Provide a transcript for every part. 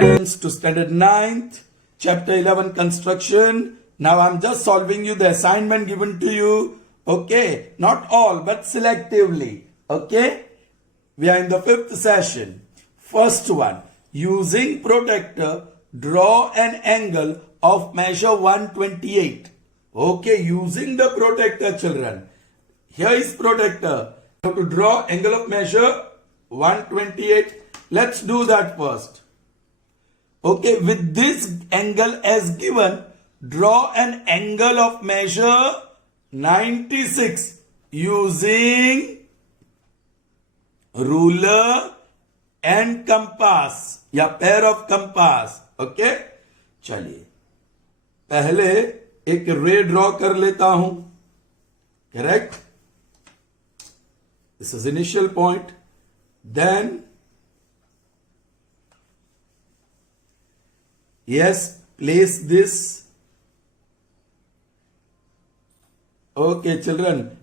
students to standard 9th, chapter 11 construction. Now I'm just solving you the assignment given to you. Okay, not all but selectively. Okay, we are in the 5th session. First one, using protractor, draw an angle of measure 128. Okay, using the protractor, children. Here is protractor. You have to draw angle of measure 128. Let's do that first. Okay, with this angle as given, draw an angle of measure 96 using ruler and compass या pair of compass. Okay, चलिए पहले एक ray draw कर लेता हूं. Correct? This is initial point. Then yes, place this. Okay, children,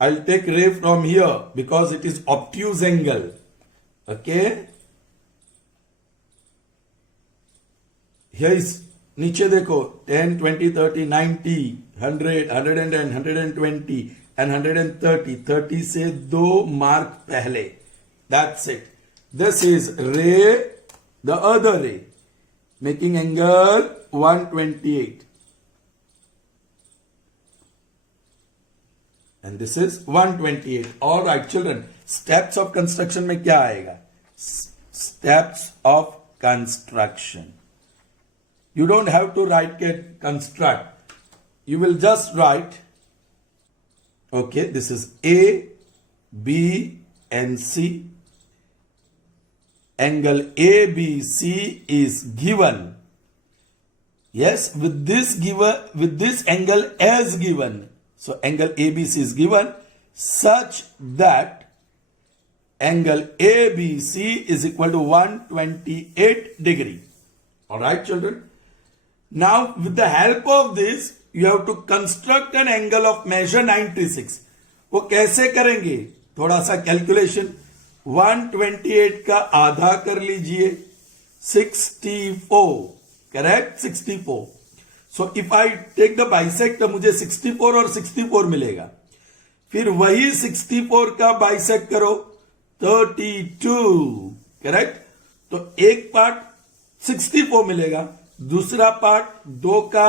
I'll take ray from here because it is obtuse angle. Okay. Here is नीचे देखो 10, 20, 30, 90, 100, 110, 120 and 130. 30 से दो मार्क पहले. That's it. This is ray, the other ray, making angle 128. And this is 128. All right, children. Steps of construction में क्या आएगा? Steps of construction. You don't have to write construct. You will just write. Okay, this is A, B, and C. Angle ABC is given. Yes, with this angle as given. So angle ABC is given such that angle ABC is equal to 128 degree. All right, children. Now, with the help of this, you have to construct an angle of measure 96. वो कैसे करेंगे? थोड़ा सा calculation. 128 का आधा कर लीजिए. 64. Correct? 64. So if I take the bisector, मुझे 64 और 64 मिलेगा. फिर वही 64 का बाइसेक्ट करो 32. करेक्ट? तो एक पार्ट 64 मिलेगा, दूसरा पार्ट 2 का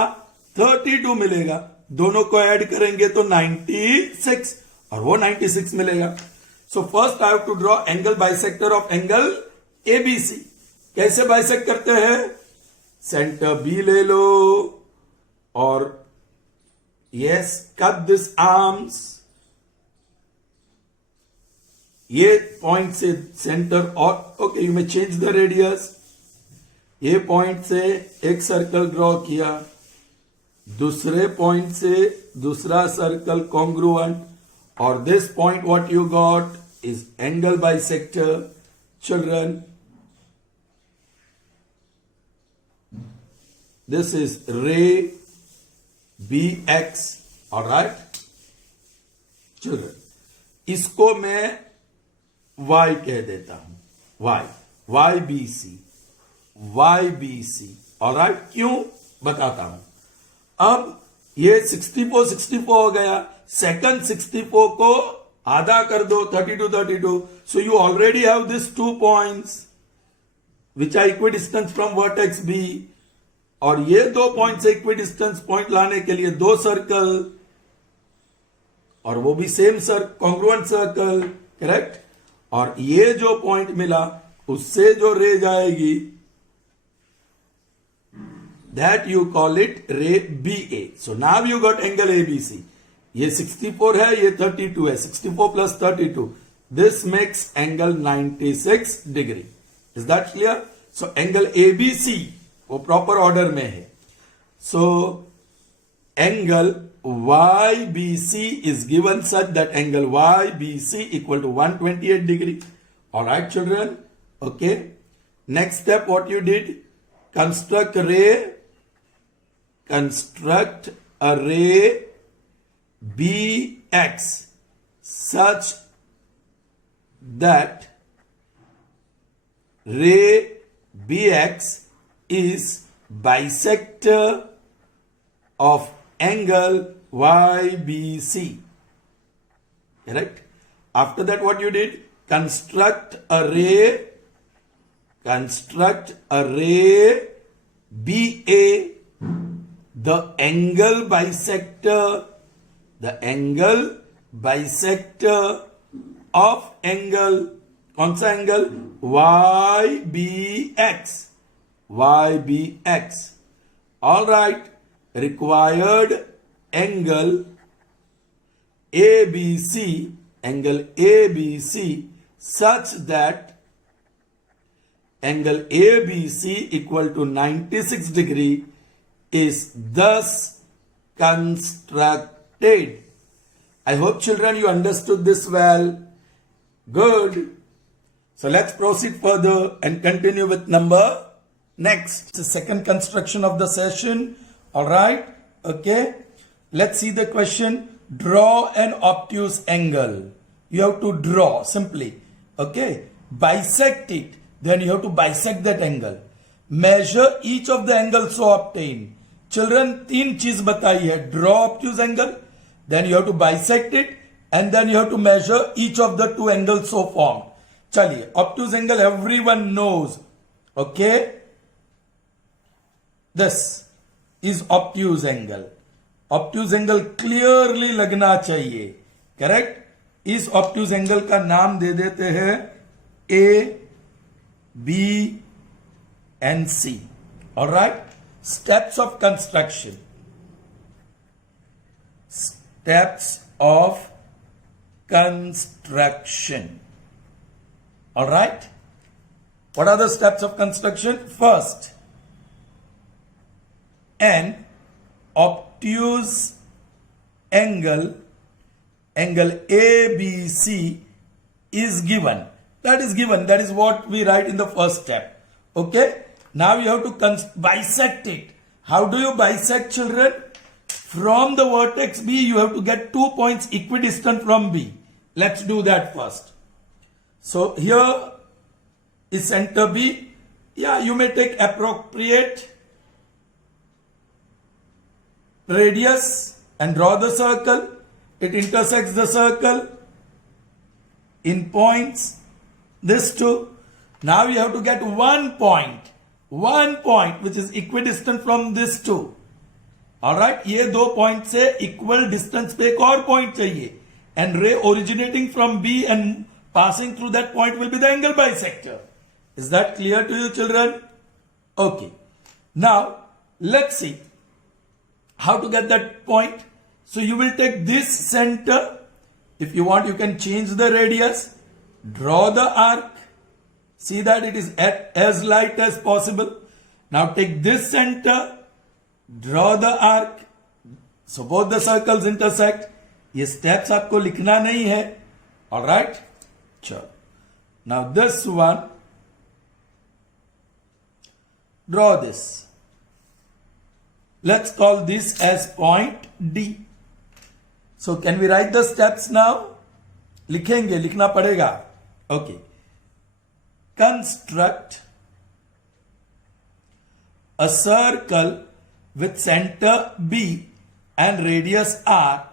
32 मिलेगा. दोनों को ऐड करेंगे तो 96 और वो 96 मिलेगा. So first I have to draw angle bisector of angle ABC. कैसे बाइसेक्ट करते हैं? सेंटर बी ले लो और यस, कट दिस आर्म्स. ये पॉइंट से सेंटर और okay, you may change the radius. ये पॉइंट से एक सर्कल ड्रॉ किया, दूसरे पॉइंट से दूसरा सर्कल कॉन्ग्रुएंट, और this point what you got is angle bisector. Children, this is ray BX. All right children, इसको मैं Y कह देता हूं. YBC. All right. क्यों बताता हूं. अब ये 64 हो गया. सेकंड 64 को आधा कर दो 32. So you already have this 2 points which are equidistance from vertex B. और ये 2 पॉइंट से इक्विडिस्टेंस पॉइंट लाने के लिए 2 सर्कल, और वो भी सेम कॉन्ग्रुएंट सर्कल. करेक्ट? और ये जो पॉइंट मिला उससे जो रे जाएगी, that you call it ray BA. So now you got angle ABC. ये 64 है, ये 32 है. 64 plus 32. This makes angle 96 degree. Is that clear? So angle ABC वो proper order में है. So angle YBC is given such that angle YBC equal to 128 degree. All right, children. Okay. Next step, what you did? Construct a ray BX such that ray BX is bisector of angle YBC. Correct? After that, what you did? Construct a ray BA, the angle bisector of angle, कौन सा angle? YBX. All right. Required angle ABC, such that angle ABC equal to 96 degree is thus constructed. I hope children you understood this well. Good. So let's proceed further and continue with number next. The second construction of the session. All right. Okay. Let's see the question. Draw an obtuse angle. You have to draw simply. Okay. Bisect it. Then you have to bisect that angle. Measure each of the angles so obtained. Children, तीन चीज बताई है. Draw obtuse angle. Then you have to bisect it. And then you have to measure each of the two angles so formed. चलिए, obtuse angle everyone knows. Okay. This is obtuse angle. Obtuse angle clearly लगना चाहिए. Correct? इस obtuse angle का नाम दे देते हैं A, B and C. All right. Steps of construction. Steps of construction. All right. What are the steps of construction? First, an obtuse angle ABC is given. That is given. That is what we write in the first step. Okay. Now you have to bisect it. How do you bisect, children? From the vertex B, you have to get 2 points equidistant from B. Let's do that first. So here is center B. Yeah, you may take appropriate radius and draw the circle. It intersects the circle in points. This two. Now you have to get 1 point which is equidistant from this two. All right. ये 2 point से equal distance पे एक और point चाहिए. And ray originating from B and passing through that point will be the angle bisector. Is that clear to you, children? Okay. Now let's see how to get that point. So you will take this center. If you want, you can change the radius. Draw the arc. See that it is as light as possible. Now take this center. Draw the arc. So both the circles intersect. ये steps आपको लिखना नहीं है. All right. Sure. Now this one. Draw this. Let's call this as point D. So can we write the steps now? लिखेंगे, लिखना पड़ेगा. Okay. Construct a circle with center B and radius R,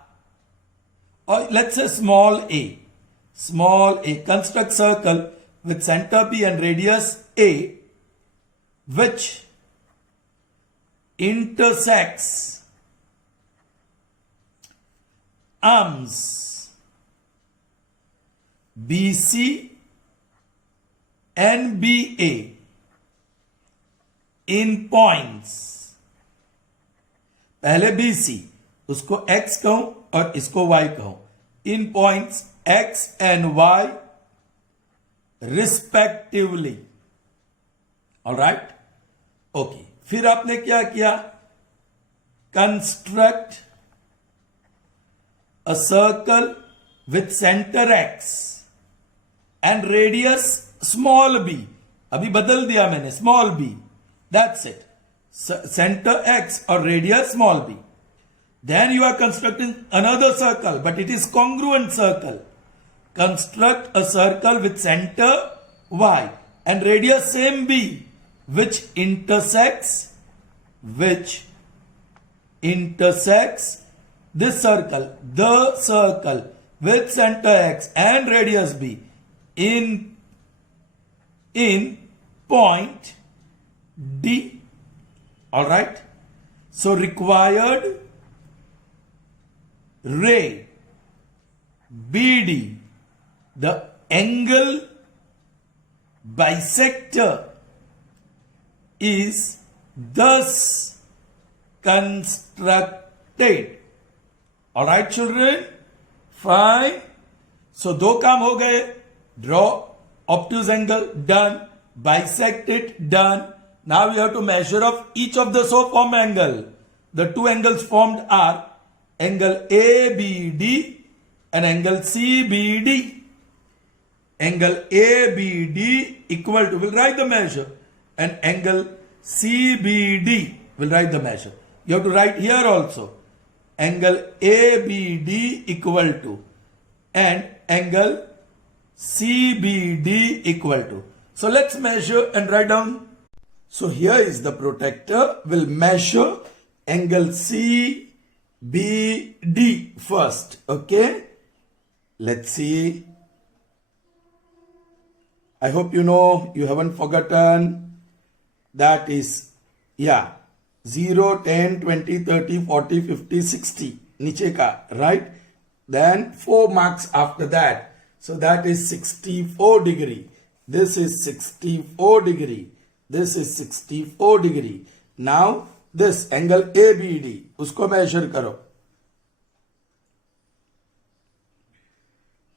or let's say small a. Construct circle with center B and radius A, which intersects arms BC and BA in points. पहले BC उसको X कहूं और इसको Y कहूं. In points X and Y respectively. All right. Okay. फिर आपने क्या किया? Construct a circle with center X and radius small b. अभी बदल दिया मैंने, small b. That's it. Center X or radius small b. Then you are constructing another circle, but it is congruent circle. Construct a circle with center Y and radius same b, which intersects this circle, the circle with center X and radius B in point D. All right. So required ray BD, the angle bisector, is thus constructed. All right, children. Fine. So दो काम हो गए. Draw obtuse angle, done. Bisect it, done. Now we have to measure of each of the so formed angle. The two angles formed are angle ABD and angle CBD. Angle ABD equal to, we'll write the measure, and angle CBD, we'll write the measure. You have to write here also. Angle ABD equal to and angle CBD equal to. So let's measure and write down. So here is the protractor. We'll measure angle CBD first. Okay. Let's see. I hope you know, you haven't forgotten. That is, yeah, 0, 10, 20, 30, 40, 50, 60. Niche ka, right? Then 4 marks after that. So that is 64 degree. This is 64 degree. This is 64 degree. Now this angle ABD, usko measure karo.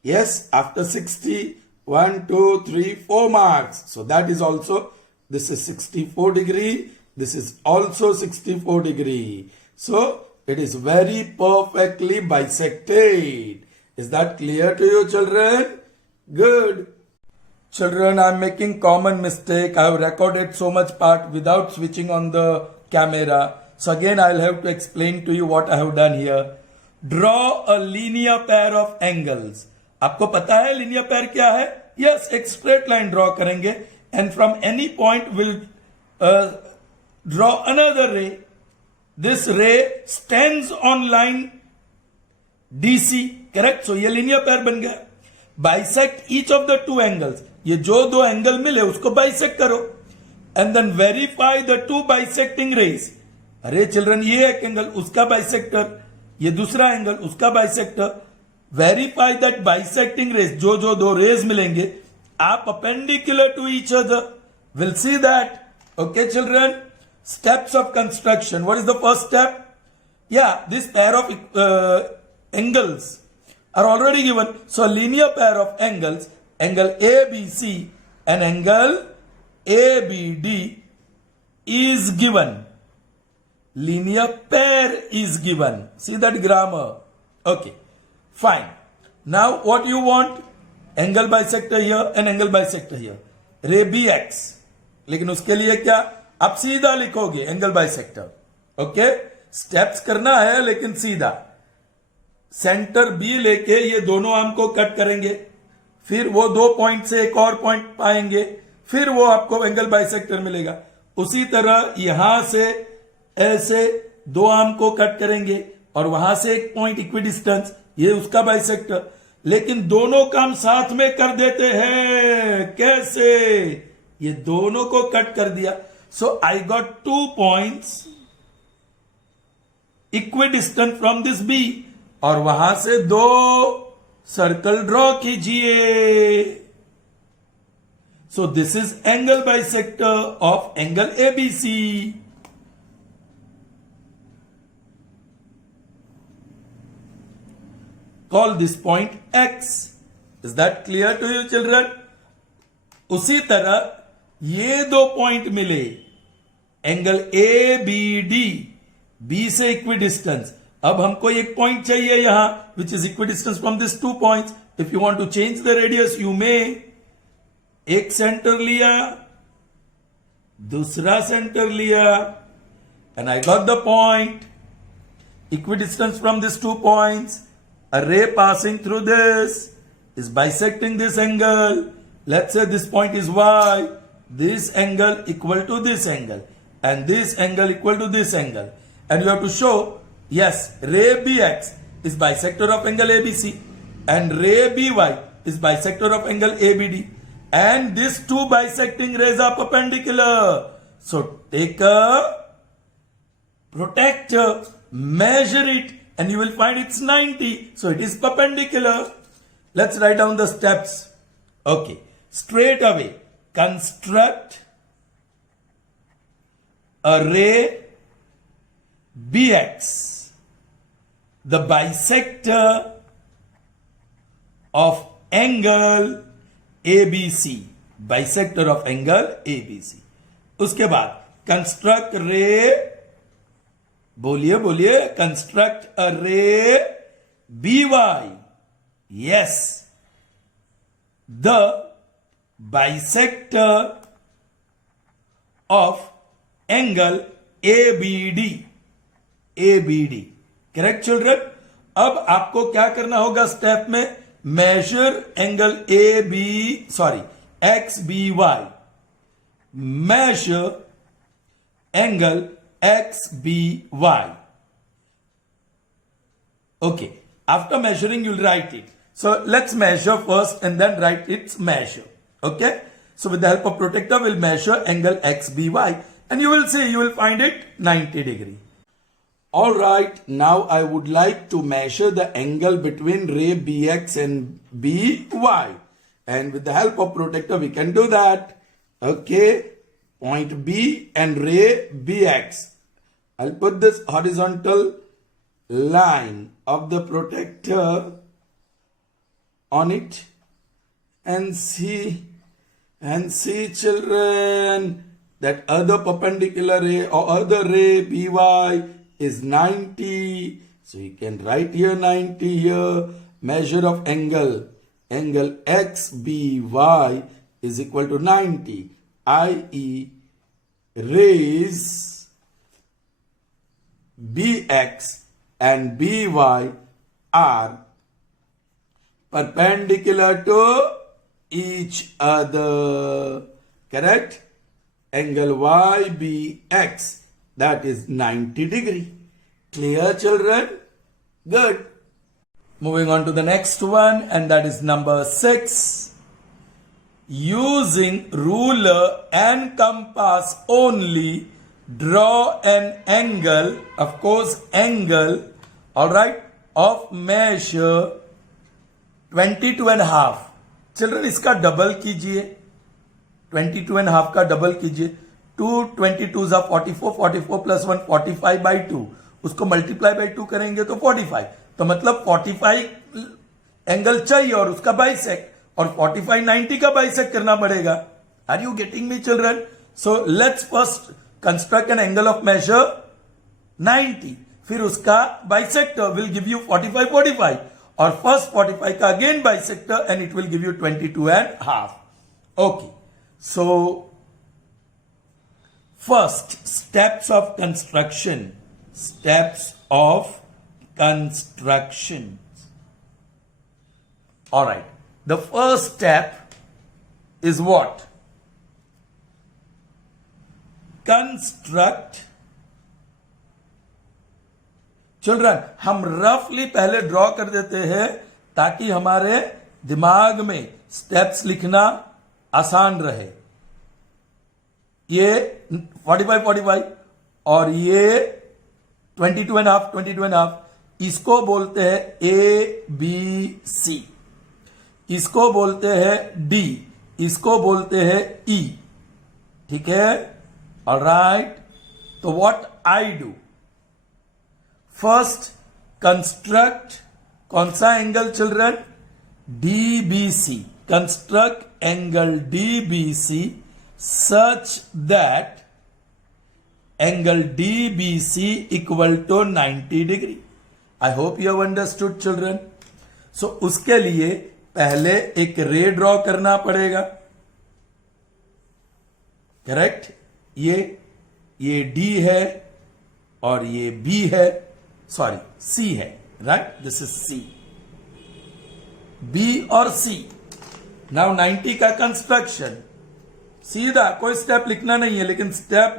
Yes, after 60, 1, 2, 3, 4 marks. So that is also, this is 64 degree. This is also 64 degree. So it is very perfectly bisected. Is that clear to you, children? Good. Children, I am making common mistake. I have recorded so much part without switching on the camera. So again, I will have to explain to you what I have done here. Draw a linear pair of angles. आपको पता है linear pair क्या है? Yes, एक straight line draw करेंगे. And from any point we'll draw another ray. This ray stands on line DC. Correct? So ये linear pair बन गया. Bisect each of the two angles. ये जो दो एंगल मिले उसको बाइसेक्ट करो and then verify the two bisecting rays. अरे चिल्ड्रन, ये एक एंगल उसका बाइसेक्टर, ये दूसरा एंगल उसका bisector. Verify that bisecting rays. जो जो दो रेज मिलेंगे आप perpendicular to each other. Will see that. Okay children, steps of construction. What is the first step? या this pair of angles are already given. So linear pair of angles, angle ABC and angle ABD is given. Linear pair is given. See that grammar? Okay, fine. Now what you want? Angle bisector here and angle bisector here. Ray BX. लेकिन उसके लिए क्या आप सीधा लिखोगे angle bisector. Okay, steps करना है लेकिन सीधा. सेंटर बी लेके ये दोनों आर्म को कट करेंगे, फिर वो दो पॉइंट से एक और पॉइंट पाएंगे, फिर वो आपको एंगल बाइसेक्टर मिलेगा. उसी तरह यहां से ऐसे दो आर्म को कट करेंगे और वहां से एक पॉइंट इक्विडिस्टेंस, ये उसका बाइसेक्टर. लेकिन दोनों काम साथ में कर देते हैं. कैसे? ये दोनों को कट कर दिया. So I got 2 points equidistant from this B और वहां से दो सर्कल ड्रॉ कीजिए. So this is angle bisector of angle ABC. Call this point X. Is that clear to you children? उसी तरह ये दो पॉइंट मिले, angle A B D, B से इक्विडिस्टेंस. अब हमको एक पॉइंट चाहिए यहां which is equidistance from this 2 points. If you want to change the radius you may. एक सेंटर लिया, दूसरा सेंटर लिया and I got the point equidistance from this 2 points. A ray passing through this is bisecting this angle. Let's say this point is Y, this angle equal to this angle, and this angle equal to this angle, and you have to show, yes, ray BX is bisector of angle ABC, and ray BY is bisector of angle ABD, and these two bisecting rays are perpendicular. So take a protractor, measure it, and you will find it's 90. So it is perpendicular. Let's write down the steps. Okay, straight away construct a ray BX, the bisector of angle ABC, bisector of angle ABC. उसके बाद construct रे, बोलिए construct a रे BY, yes, the bisector of angle ABD. Correct children? अब आपको क्या करना होगा स्टेप में? Measure angle XBY, measure angle XBY. Okay, after measuring you'll write it. So let's measure first and then write its measure. Okay, so with the help of protractor we'll measure angle XBY, and you will see, you will find it 90 degree. All right, now I would like to measure the angle between ray BX and BY, and with the help of protractor we can do that. Okay, point B and ray BX. I'll put this horizontal line of the protractor on it, and see children, that other perpendicular ray or other ray BY is 90. So you can write here 90 here. Measure of angle XBY is equal to 90, i.e. rays BX and BY are perpendicular to each other. Correct? Angle YBX, that is 90 degree. Clear children? Good. Moving on to the next one, and that is number 6. Using ruler and compass only, draw an angle, of course angle, alright, of measure 22.5. Children, इसका double कीजिए, 22.5 का double कीजिए. 2 22s are 44, 44 plus 1 45 by 2. उसको multiply by 2 करेंगे तो 45. तो मतलब 45 angle चाहिए और उसका बाइसेक्ट, और 45 90 का बाइसेक्ट करना पड़ेगा. Are you getting me children? So let's first construct an angle of measure 90, फिर उसका बाइसेक्टर विल गिव यू 45 45, और फर्स्ट 45 का again bisector and it will give you 22.5. Okay, so first steps of construction. All right, the first step is what? Construct. Children, हम रफली पहले draw कर देते हैं ताकि हमारे दिमाग में स्टेप्स लिखना आसान रहे. ये 45 45 और ये 22.5, इसको बोलते हैं ए बी सी, इसको बोलते हैं डी, इसको बोलते हैं ई. ठीक है? ऑलराइट, तो what I do, first construct कौन सा angle children? DBC. Construct angle DBC such that angle DBC equal to 90 degree. I hope you have understood children. So उसके लिए पहले एक रे ड्रॉ करना पड़ेगा. करेक्ट? ये D है और ये B है, सॉरी C है, right? This is C. B और C. नाउ 90 का कंस्ट्रक्शन. सीधा, कोई स्टेप लिखना नहीं है, लेकिन स्टेप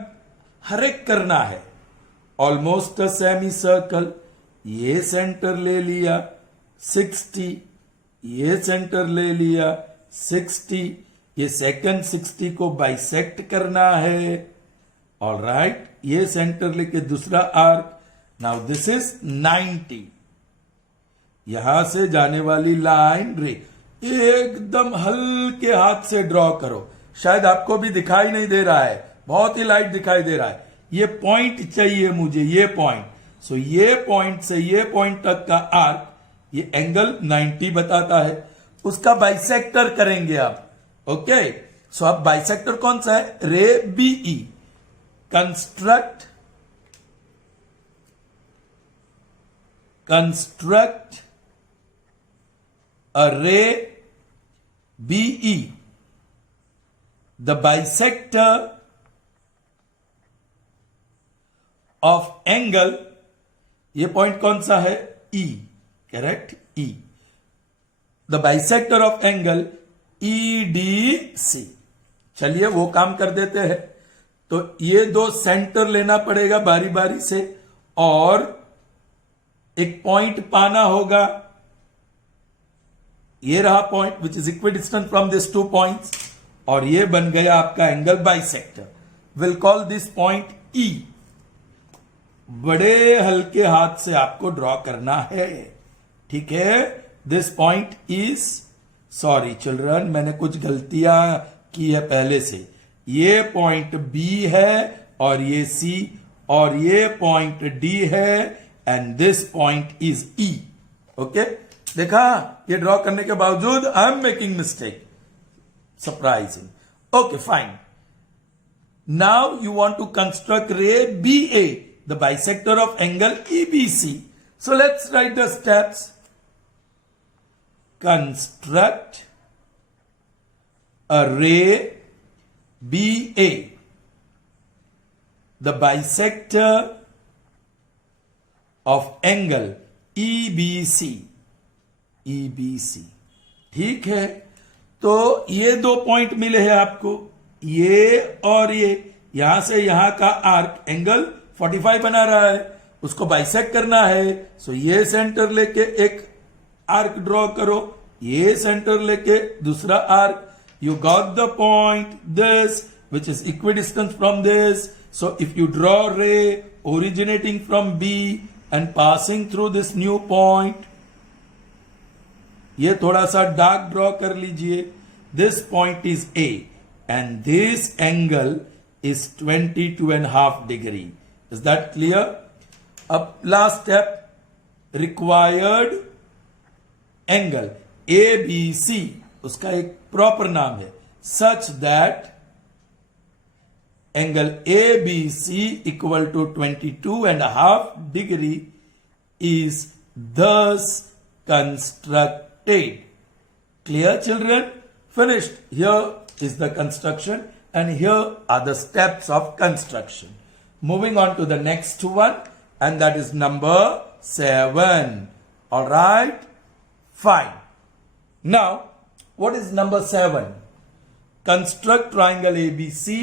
हर एक करना है। ऑलमोस्ट अ सेमी सर्कल, ये सेंटर ले लिया 60, ये सेंटर ले लिया 60, ये सेकंड 60 को बाइसेक्ट करना है। ऑल राइट, ये सेंटर लेके दूसरा आर्क। नाउ दिस इज 90, यहां से जाने वाली लाइन रे एकदम हल्के हाथ से ड्रॉ करो। शायद आपको भी दिखाई नहीं दे रहा है, बहुत ही लाइट दिखाई दे रहा है। ये पॉइंट चाहिए मुझे, ये पॉइंट। सो ये पॉइंट से ये पॉइंट तक का आर्क, ये एंगल 90 बताता है, उसका बाइसेक्टर करेंगे आप। ओके, सो अब बाइसेक्टर कौन सा है? Ray BE. Construct a ray BE, the bisector of angle, ये पॉइंट कौन सा है? E, correct, E, the bisector of angle EDC। चलिए वो काम कर देते हैं। तो ये दो सेंटर लेना पड़ेगा बारी बारी से, और एक पॉइंट पाना होगा। ये रहा point which is equidistant from this two points, और ये बन गया आपका angle bisector. Will call this point ई। बड़े हल्के हाथ से आपको ड्रॉ करना है, ठीक है? This point is, sorry children, मैंने कुछ गलतियां की है पहले से। ये पॉइंट बी है, और ये सी, और ये पॉइंट डी है, and this point is E. Okay, देखा? ये ड्रॉ करने के बावजूद I am making mistake, surprising. Okay, fine. Now you want to construct ray B A, the bisector of angle EBC. So let's write the steps. Construct a ray BA, the bisector of angle EBC. ठीक है? तो ये दो point मिले हैं आपको, ये और ये। यहां से यहां का आर्क एंगल 45 बना रहा है, उसको बाइसेक्ट करना है। सो ये सेंटर लेके एक आर्क ड्रॉ करो, ये सेंटर लेके दूसरा arc. You got the point this which is equidistance from this. So if you draw ray originating from B and passing through this new point, ये थोड़ा सा डार्क ड्रॉ कर लीजिए। This point is A and this angle is 22.5 degree. Is that clear? अब last step, required angle ABC, उसका एक proper नाम है, such that angle ABC equal to 22.5 degree is thus constructed. Clear, children? Finished. Here is the construction. And here are the steps of construction. Moving on to the next one, and that is number 7. All right? Fine. Now, what is number 7? Construct triangle ABC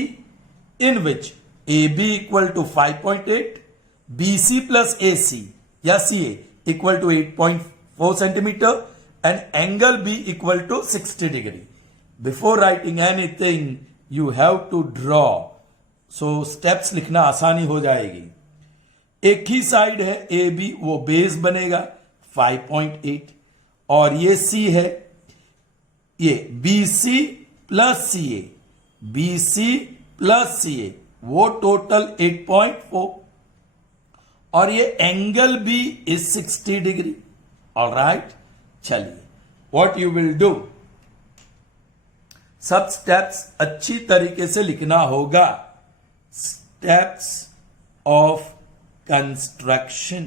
in which AB equal to 5.8, BC plus AC, yeah, CA equal to 8.4 centimeter, and angle B equal to 60 degree. Before writing anything, you have to draw. So steps लिखना आसानी हो जाएगी। एक ही side है A B, वो base बनेगा 5.8, और ये सी है, ये BC plus CA, BC plus CA, वो टोटल 8.4, और ये एंगल भी इज 60 डिग्री। ऑलराइट, चलिए व्हाट यू विल डू, सब स्टेप्स अच्छी तरीके से लिखना होगा। Steps of construction,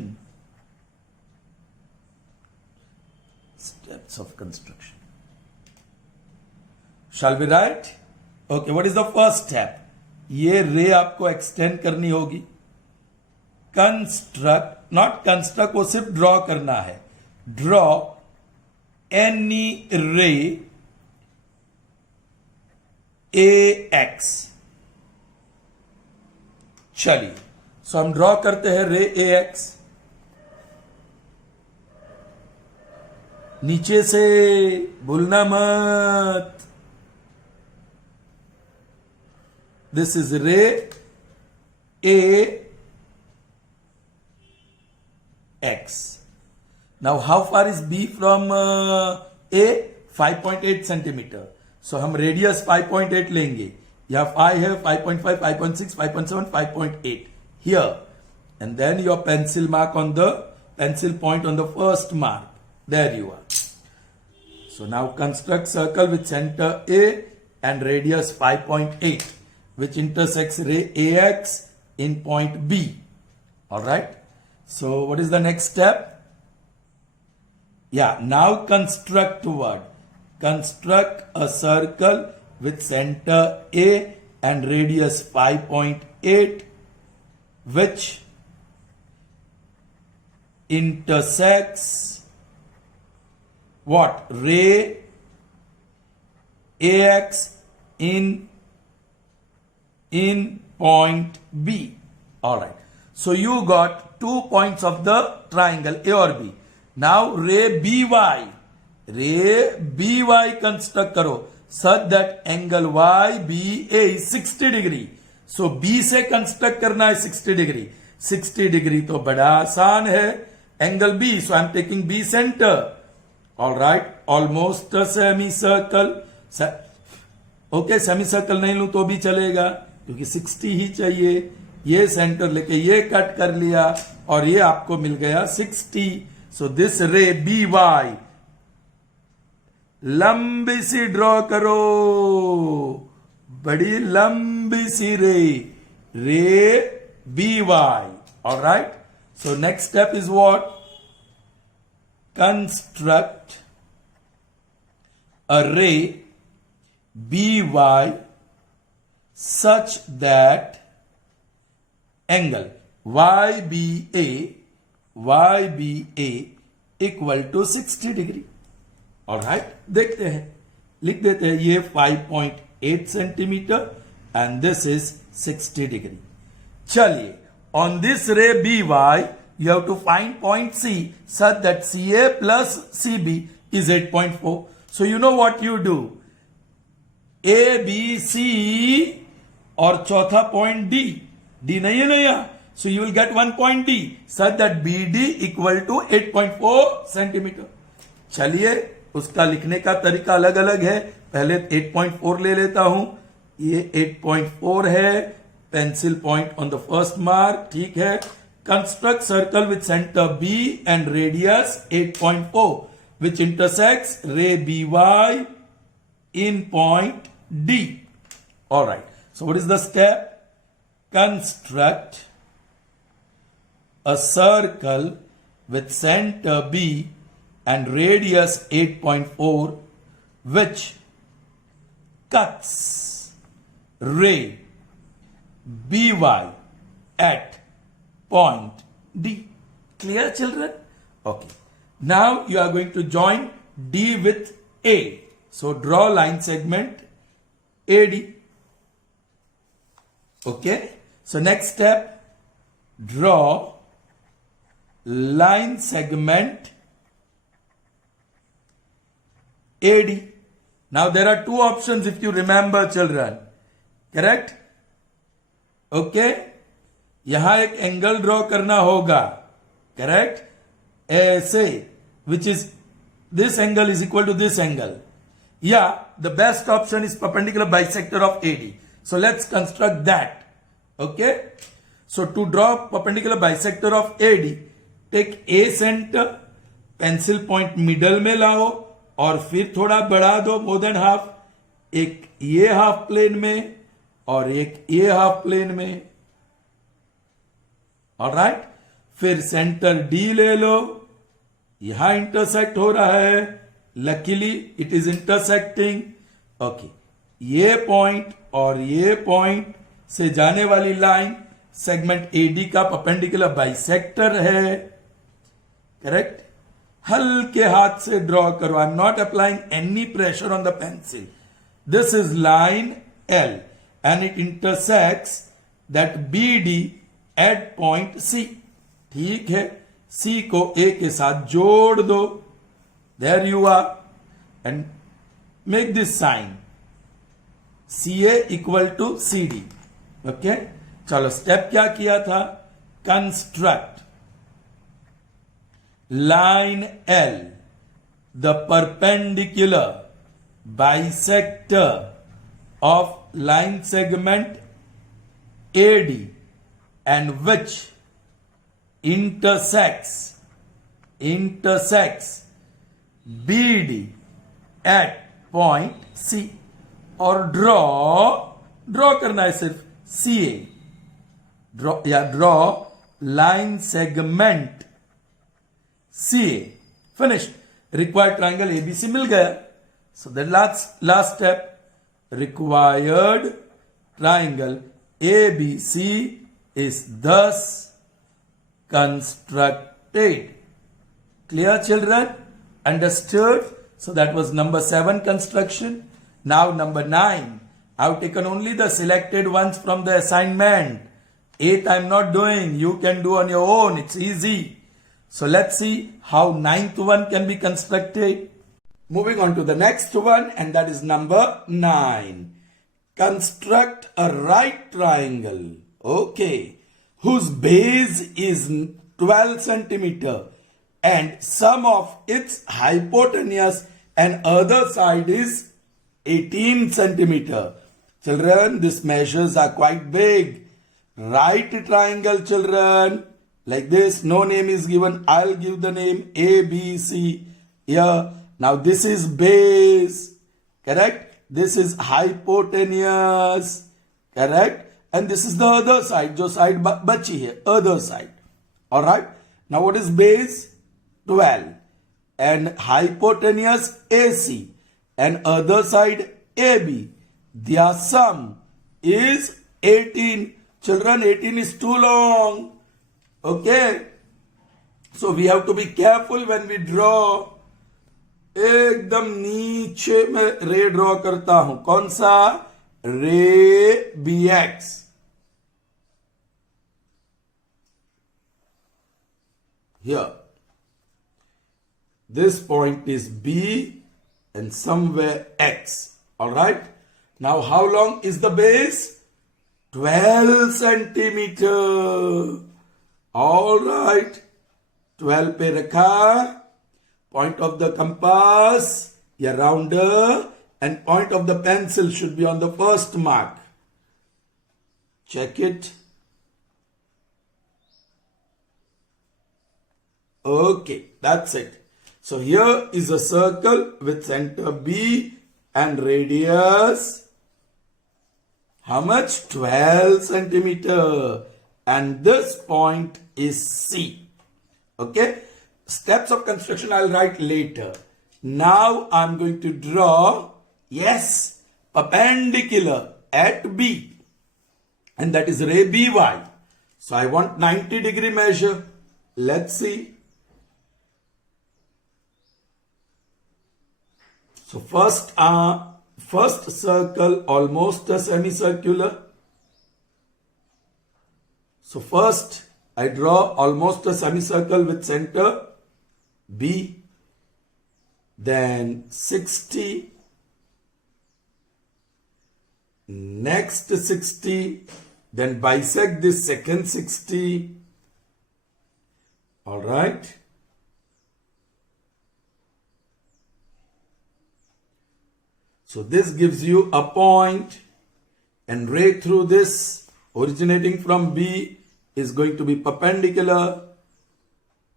steps of construction. Shall we write? Okay, what is the first step? ये रे आपको एक्सटेंड करनी होगी। कंस्ट्रक्ट, नॉट कंस्ट्रक्ट, वो सिर्फ ड्रॉ करना है। ड्रॉ एनी रे AX। चलिए, सो हम ड्रॉ करते हैं रे AX। नीचे से भूलना मत, दिस इज रे AX। Now how far is B from A? 5.8 centimetre. सो हम रेडियस 5.8 लेंगे, यह 5 है, 5.5, 5.6, 5.7, 5.8 here, and then your pencil mark on the pencil point on the first mark. There you are. So now construct circle with center A and radius 5.8, which intersects ray AX in point B. All right. So what is the next step? Yeah, now construct what? Construct a circle with center A and radius 5.8, which intersects what? Ray AX in point B. All right. So you got 2 points of the triangle A or B. Now ray BY construct karo such that angle YBA is 60 degree. So B से construct करना है 60 degree. 60 degree तो बड़ा आसान है, angle B. So I'm taking B center. All right, almost a semicircle. Okay, semicircle नहीं लूं तो भी चलेगा क्योंकि 60 ही चाहिए। ये सेंटर लेके ये कट कर लिया और ये आपको मिल गया 60। सो दिस रे BY, लंबी सी ड्रॉ करो, बड़ी लंबी सी रे BY। Alright, so next step is what? Construct a रे BY such that angle YBA equal to 60 degree। Alright, देखते हैं, लिख देते हैं ये 5.8 centimetre and this is 60 degree. चलिए, ऑन दिस रे BY you have to find point C such that CA plus CB is 8.4। so you know what you do, ABC और चौथा पॉइंट D नहीं है ना यहाँ, so you will get 1 point D such that BD equal to 8.4 centimetre. चलिए, उसका लिखने का तरीका अलग अलग है, पहले 8.4 ले लेता हूं, ये 8.4 है, pencil point on the first mark, ठीक है। Construct circle with centre B and radius 8.4 which intersects ray BY in point D। All right, so what is the step? Construct a circle with center B and radius 8.4 which cuts ray BY at point D। Clear, children? Okay. Now you are going to join D with A. So draw line segment AD. Okay. So next step, draw line segment AD. Now there are two options if you remember, children. Correct? Okay. यहां एक angle draw करना होगा, correct, ऐसे, which is this angle is equal to this angle, या the best option is perpendicular bisector of AD। So let's construct that. Okay, so to draw perpendicular bisector of AD, take A center, pencil point middle में लाओ और फिर थोड़ा बढ़ा दो, more than half, एक ये हाफ प्लेन में और एक ये हाफ प्लेन में। ऑलराइट, फिर सेंटर D ले लो, यहां इंटरसेक्ट हो रहा है, luckily it is intersecting. Okay, ये पॉइंट और ये पॉइंट से जाने वाली लाइन सेगमेंट AD का परपेंडिकुलर बाइसेक्टर है, करेक्ट। हल्के हाथ से ड्रॉ करो, I am not applying any pressure on the pencil. This is line L and it intersects that BD at point C. ठीक है, C को A के साथ जोड़ दो. There you are. And make this sign. CA equal to CD. Okay? चलो step क्या किया था? Construct line L, the perpendicular bisector of line segment AD and which intersects BD at point C. और draw करना है सिर्फ CA. Draw line segment CA. Finished. Required triangle ABC मिल गया. So the last step, required triangle ABC is thus constructed. Clear, children? Understood? So that was number 7 construction. Now number 9. I've taken only the selected ones from the assignment. 8th I'm not doing. You can do on your own. It's easy. So let's see how 9th one can be constructed. Moving on to the next one, and that is number 9. Construct a right triangle. Okay. Whose base is 12 centimeter and sum of its hypotenuse and other side is 18 centimeter. Children, these measures are quite big. Right triangle, children. Like this, no name is given. I'll give the name A, B, C here. Now this is base, correct? This is hypotenuse, correct? And this is the other side, jo side bachi hai, other side. Alright? Now what is base? 12. And hypotenuse AC. And other side AB. Their sum is 18. Children, 18 is too long. Okay? So we have to be careful when we draw. एकदम नीचे में ray draw करता हूं. कौन सा? रे BX. Here. This point is B and somewhere X. Alright? Now how long is the base? 12 centimeter. Alright. 12 पे रखा. Point of the compass, a rounder, and point of the pencil should be on the first mark. Check it. Okay, that's it. So here is a circle with center B and radius. How much? 12 centimeter. And this point is C. Okay. Steps of construction I'll write later. Now I'm going to draw, yes, perpendicular at B. And that is ray BY. So I want 90 degree measure. Let's see. So first circle, almost a semicircular. So first I draw almost a semicircle with center B, then 60, next 60, then bisect this second 60. All right. So this gives you a point, and ray through this originating from B is going to be perpendicular.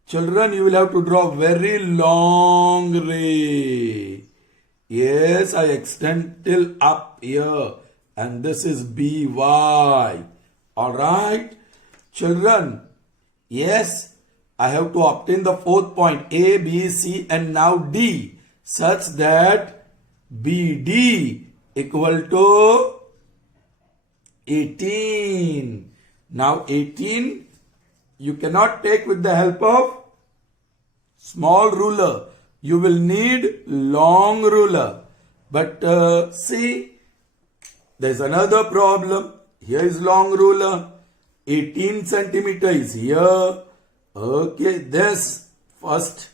Children, you will have to draw very long ray. Yes, I extend till up here. And this is BY. Alright? Children, yes, I have to obtain the fourth point A, B, C and now D such that BD equal to 18. Now 18 you cannot take with the help of small ruler. You will need long ruler. But see, there's another problem. Here is long ruler. 18 centimeter is here. Okay, this first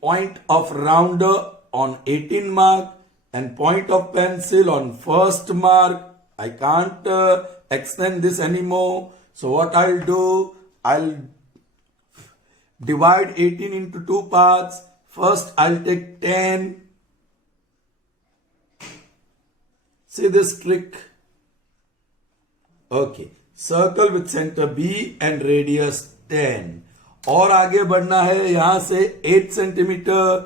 point of rounder on 18 mark and point of pencil on first mark. I can't extend this anymore. So what I'll do, I'll divide 18 into two parts. First I'll take 10. See this trick? Okay. Circle with center B and radius 10. और आगे बढ़ना है यहां से 8 centimeter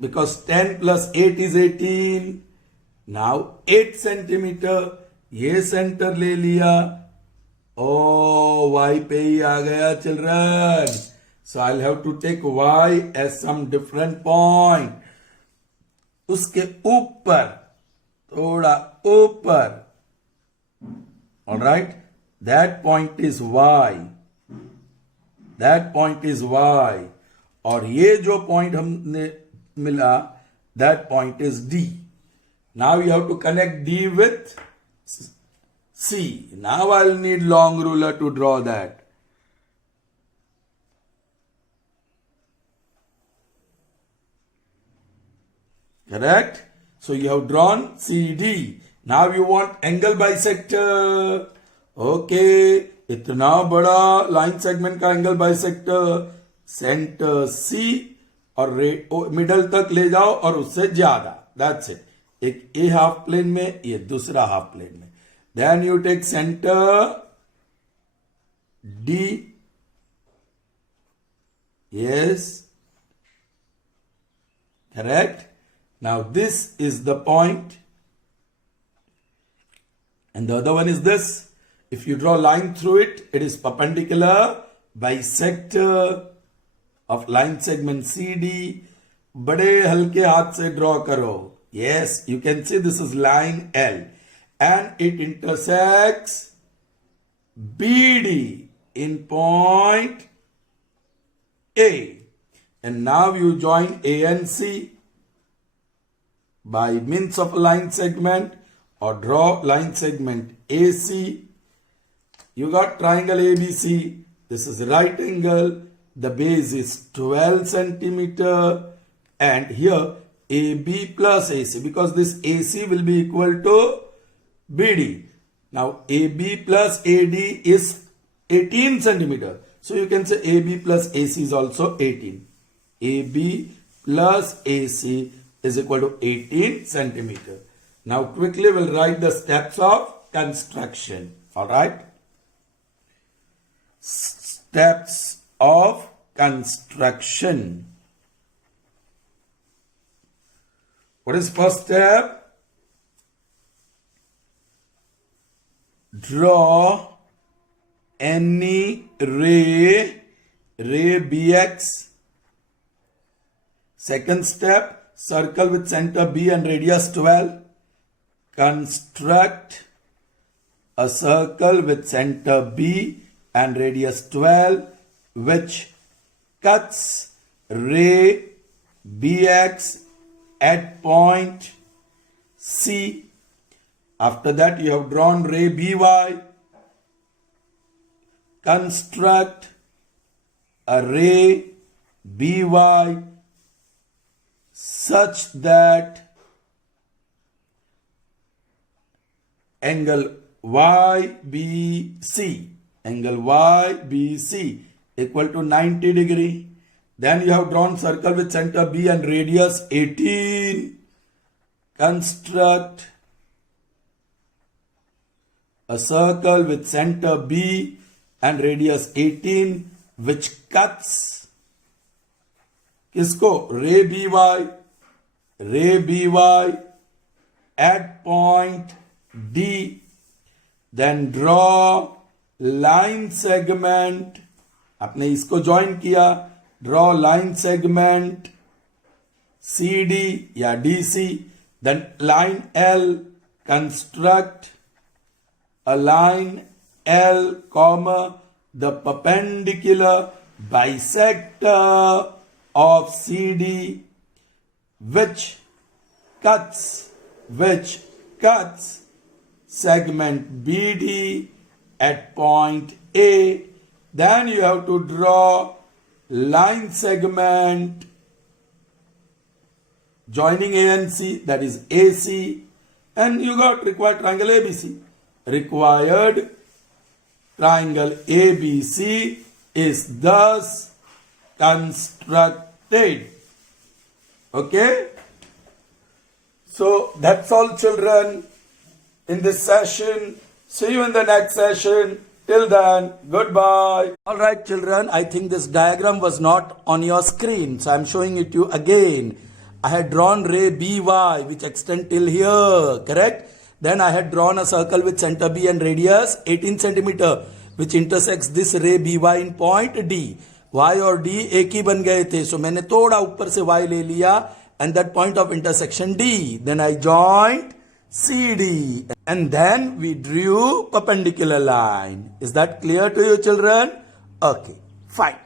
because 10 plus 8 is 18. Now 8 centimeter. ये centre ले लिया. Oh, y पे ही आ गया children. So I'll have to take y as some different point. उसके ऊपर, थोड़ा ऊपर. Alright? That point is y. That point is y. और ये जो point हमने मिला, that point is D. Now you have to connect D with C. Now I'll need long ruler to draw that. Correct? So you have drawn CD. Now you want angle bisector. Okay. इतना बड़ा line segment का angle bisector. Centre C और middle तक ले जाओ और उससे ज्यादा. That's it. एक ए हाफ प्लेन में, ये दूसरा हाफ प्लेन में. Then you take center D. Yes. Correct. Now this is the point. And the other one is this. If you draw line through it, it is perpendicular bisector of line segment CD. बड़े हल्के हाथ से draw करो. Yes, you can see this is line L. And it intersects BD in point A. And now you join A and C by means of a line segment or draw line segment AC. You got triangle ABC. This is right angle. The base is 12 centimeter. And here AB plus AC, because this AC will be equal to BD. Now AB plus AD is 18 centimeter. So you can say AB plus AC is also 18. AB plus AC is equal to 18 centimeter. Now quickly we'll write the steps of construction. Alright. Steps of construction. What is first step? Draw any ray BX. Second step, circle with center B and radius 12. Construct a circle with center B and radius 12 which cuts ray BX at point C. After that you have drawn ray BY. Construct a ray BY such that angle YBC equal to 90 degree. Then you have drawn circle with center B and radius 18. Construct a circle with center B and radius 18 which cuts किसको? ray BY at point D. Then draw line segment. आपने इसको join किया. Draw line segment CD या DC. Then line L. Construct a line L, comma, the perpendicular bisector of CD which cuts segment BD at point A. Then you have to draw line segment joining A and C, that is AC, and you got required triangle ABC. Required triangle ABC is thus constructed. Okay? So that's all, children, in this session. See you in the next session. Till then, goodbye. Alright, children, I think this diagram was not on your screen, so I'm showing it to you again. I had drawn ray BY which extend till here, correct? Then I had drawn a circle with center B and radius 18 centimeter which intersects this ray BY in point D. Y और D एक ही बन गए थे, so मैंने थोड़ा ऊपर से Y ले लिया and that point of intersection D. Then I joined CD and then we drew perpendicular line. Is that clear to you, children? Okay, fine.